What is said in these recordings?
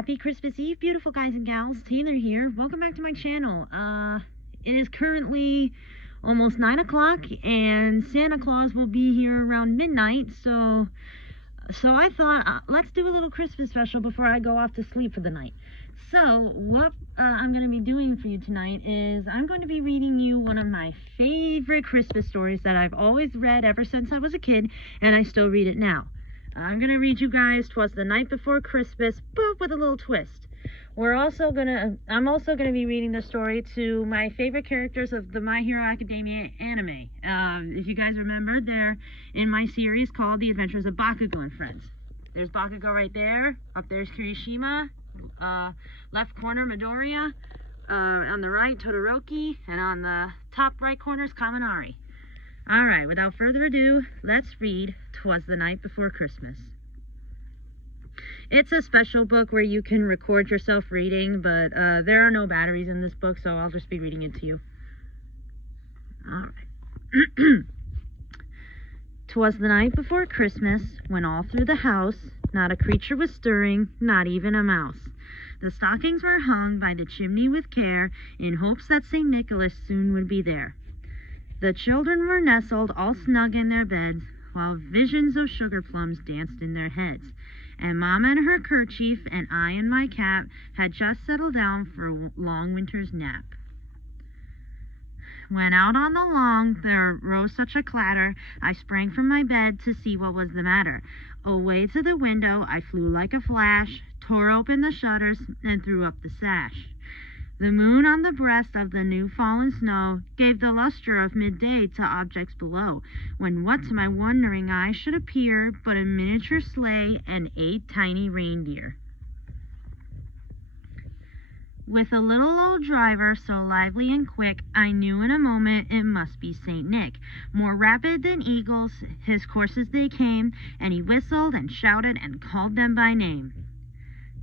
Happy Christmas Eve, beautiful guys and gals. Taylor here. Welcome back to my channel. It is currently almost 9 o'clock, and Santa Claus will be here around midnight, so I thought, let's do a little Christmas special before I go off to sleep for the night. So, what I'm going to be doing for you tonight is I'm going to be reading you one of my favorite Christmas stories that I've always read ever since I was a kid, and I still read it now. I'm going to read you guys Twas the Night Before Christmas, but with a little twist. I'm also going to be reading the story to my favorite characters of the My Hero Academia anime. If you guys remember, they're in my series called The Adventures of Bakugou and Friends. There's Bakugou right there. Up there's Kirishima. Left corner, Midoriya. On the right, Todoroki. And on the top right corner is Kaminari. Alright, without further ado, let's read Twas the Night Before Christmas. It's a special book where you can record yourself reading, but there are no batteries in this book, so I'll just be reading it to you. Alright. 'Twas the night before Christmas, when all through the house not a creature was stirring, not even a mouse. The stockings were hung by the chimney with care, in hopes that St. Nicholas soon would be there. The children were nestled all snug in their beds, while visions of sugar plums danced in their heads. And Mama in her kerchief, and I in my cap, had just settled down for a long winter's nap. When out on the lawn there rose such a clatter, I sprang from my bed to see what was the matter. Away to the window I flew like a flash, tore open the shutters, and threw up the sash. The moon on the breast of the new fallen snow gave the luster of midday to objects below, when what to my wondering eye should appear but a miniature sleigh and 8 tiny reindeer. With a little old driver so lively and quick, I knew in a moment it must be St. Nick. More rapid than eagles, his courses they came, and he whistled and shouted and called them by name.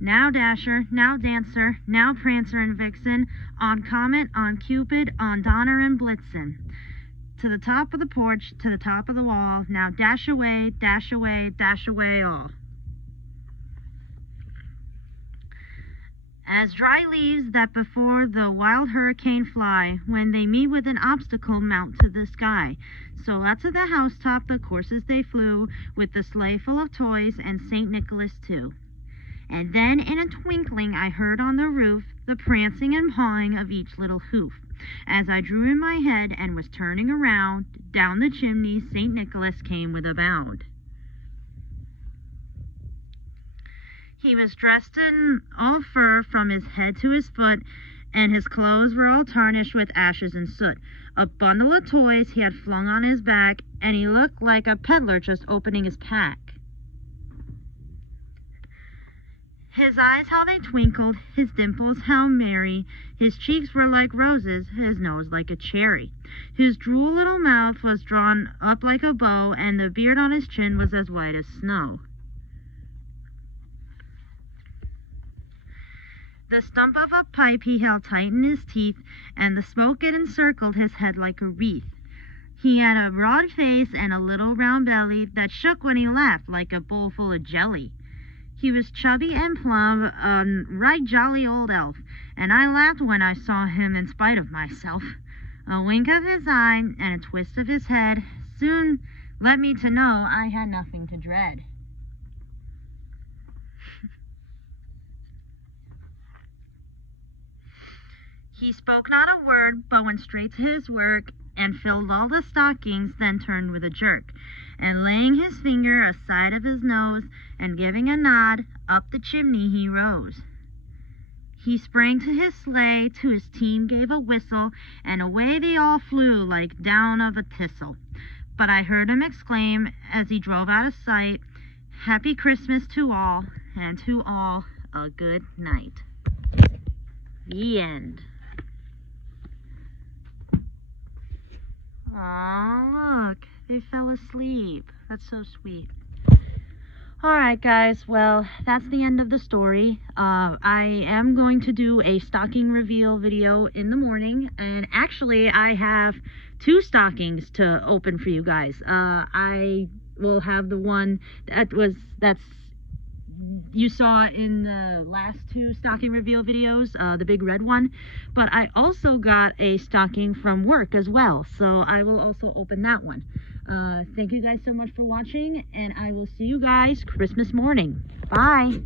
Now Dasher, now Dancer, now Prancer and Vixen, on Comet, on Cupid, on Donner and Blitzen. To the top of the porch, to the top of the wall, now dash away, dash away, dash away all. As dry leaves that before the wild hurricane fly, when they meet with an obstacle mount to the sky, so out to the housetop the coursers they flew, with the sleigh full of toys and St. Nicholas too. And then in a twinkling I heard on the roof the prancing and pawing of each little hoof. As I drew in my head and was turning around, down the chimney St. Nicholas came with a bound. He was dressed in all fur from his head to his foot, and his clothes were all tarnished with ashes and soot. A bundle of toys he had flung on his back, and he looked like a peddler just opening his pack. His eyes how they twinkled, his dimples how merry, his cheeks were like roses, his nose like a cherry. His droll little mouth was drawn up like a bow, and the beard on his chin was as white as snow. The stump of a pipe he held tight in his teeth, and the smoke it encircled his head like a wreath. He had a broad face and a little round belly that shook when he laughed like a bowl full of jelly. He was chubby and plump, a right jolly old elf, and I laughed when I saw him in spite of myself. A wink of his eye and a twist of his head soon led me to know I had nothing to dread. He spoke not a word, but went straight to his work, and filled all the stockings, then turned with a jerk, and laying his finger aside of his nose, and giving a nod, up the chimney he rose. He sprang to his sleigh, to his team gave a whistle, and away they all flew like down of a thistle. But I heard him exclaim, as he drove out of sight, "Happy Christmas to all, and to all a good night." The end. Aw, look, they fell asleep. That's so sweet. Alright guys, well, that's the end of the story. I am going to do a stocking reveal video in the morning, and actually I have 2 stockings to open for you guys. I will have the one that's you saw in the last two stocking reveal videos, the big red one, but I also got a stocking from work as well, so I will also open that one. Thank you guys so much for watching, and I will see you guys Christmas morning. Bye!